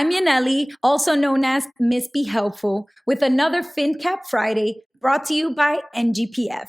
I'm Yaneli, also known as Miss Be Helpful, with another FinCap Friday brought to you by NGPF.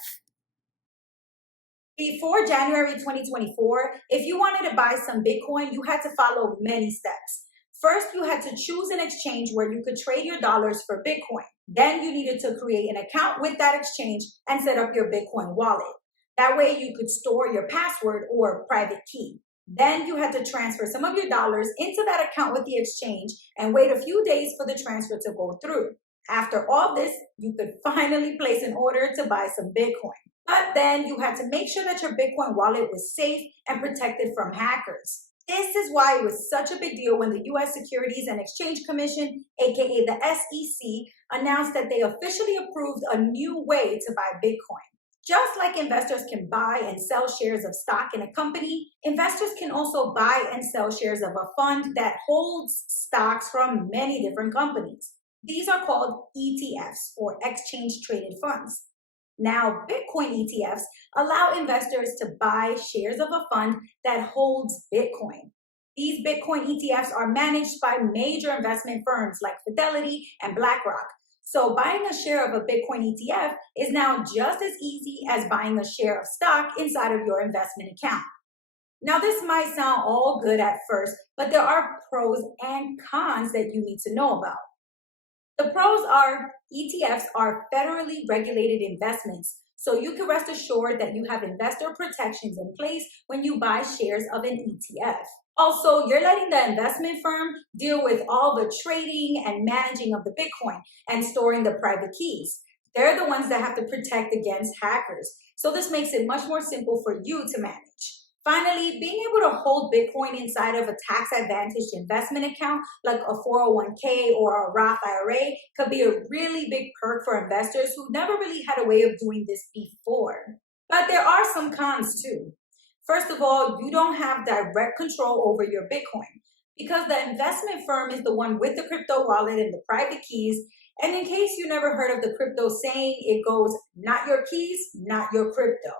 Before January 2024, if you wanted to buy some Bitcoin, you had to follow many steps. First, you had to choose an exchange where you could trade your dollars for Bitcoin. Then you needed to create an account with that exchange and set up your Bitcoin wallet. That way you could store your password or private key. Then you had to transfer some of your dollars into that account with the exchange and wait a few days for the transfer to go through. After all this, you could finally place an order to buy some Bitcoin. But then you had to make sure that your Bitcoin wallet was safe and protected from hackers. This is why it was such a big deal when the U.S. Securities and Exchange Commission, aka the SEC, announced that they officially approved a new way to buy Bitcoin. Just like investors can buy and sell shares of stock in a company, investors can also buy and sell shares of a fund that holds stocks from many different companies. These are called ETFs, or exchange traded funds. Now, Bitcoin ETFs allow investors to buy shares of a fund that holds Bitcoin. These Bitcoin ETFs are managed by major investment firms like Fidelity and BlackRock. So buying a share of a Bitcoin ETF is now just as easy as buying a share of stock inside of your investment account. Now, this might sound all good at first, but there are pros and cons that you need to know about. The pros are ETFs are federally regulated investments, so you can rest assured that you have investor protections in place when you buy shares of an ETF. Also, you're letting the investment firm deal with all the trading and managing of the Bitcoin and storing the private keys. They're the ones that have to protect against hackers. So this makes it much more simple for you to manage. Finally, being able to hold Bitcoin inside of a tax-advantaged investment account like a 401k or a Roth IRA could be a really big perk for investors who never really had a way of doing this before. But there are some cons too. First of all, you don't have direct control over your Bitcoin because the investment firm is the one with the crypto wallet and the private keys. And in case you never heard of the crypto saying, it goes, not your keys, not your crypto.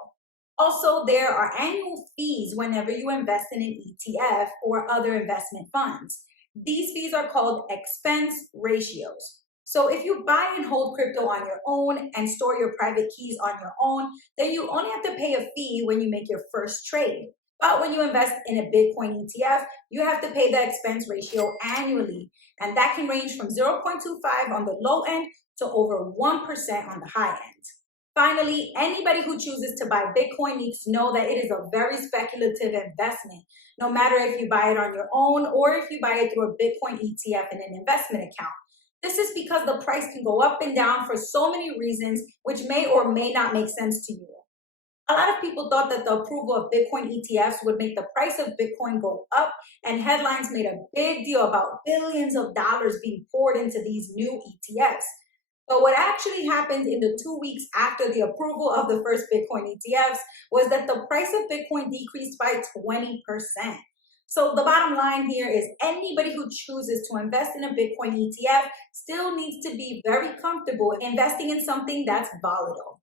Also, there are annual fees whenever you invest in an ETF or other investment funds. These fees are called expense ratios. So if you buy and hold crypto on your own and store your private keys on your own, then you only have to pay a fee when you make your first trade. But when you invest in a Bitcoin ETF, you have to pay the expense ratio annually. And that can range from 0.25 on the low end to over 1% on the high end. Finally, anybody who chooses to buy Bitcoin needs to know that it is a very speculative investment, no matter if you buy it on your own or if you buy it through a Bitcoin ETF in an investment account. This is because the price can go up and down for so many reasons, which may or may not make sense to you. A lot of people thought that the approval of Bitcoin ETFs would make the price of Bitcoin go up, and headlines made a big deal about billions of dollars being poured into these new ETFs. But what actually happened in the 2 weeks after the approval of the first Bitcoin ETFs was that the price of Bitcoin decreased by 20%. So the bottom line here is anybody who chooses to invest in a Bitcoin ETF still needs to be very comfortable investing in something that's volatile.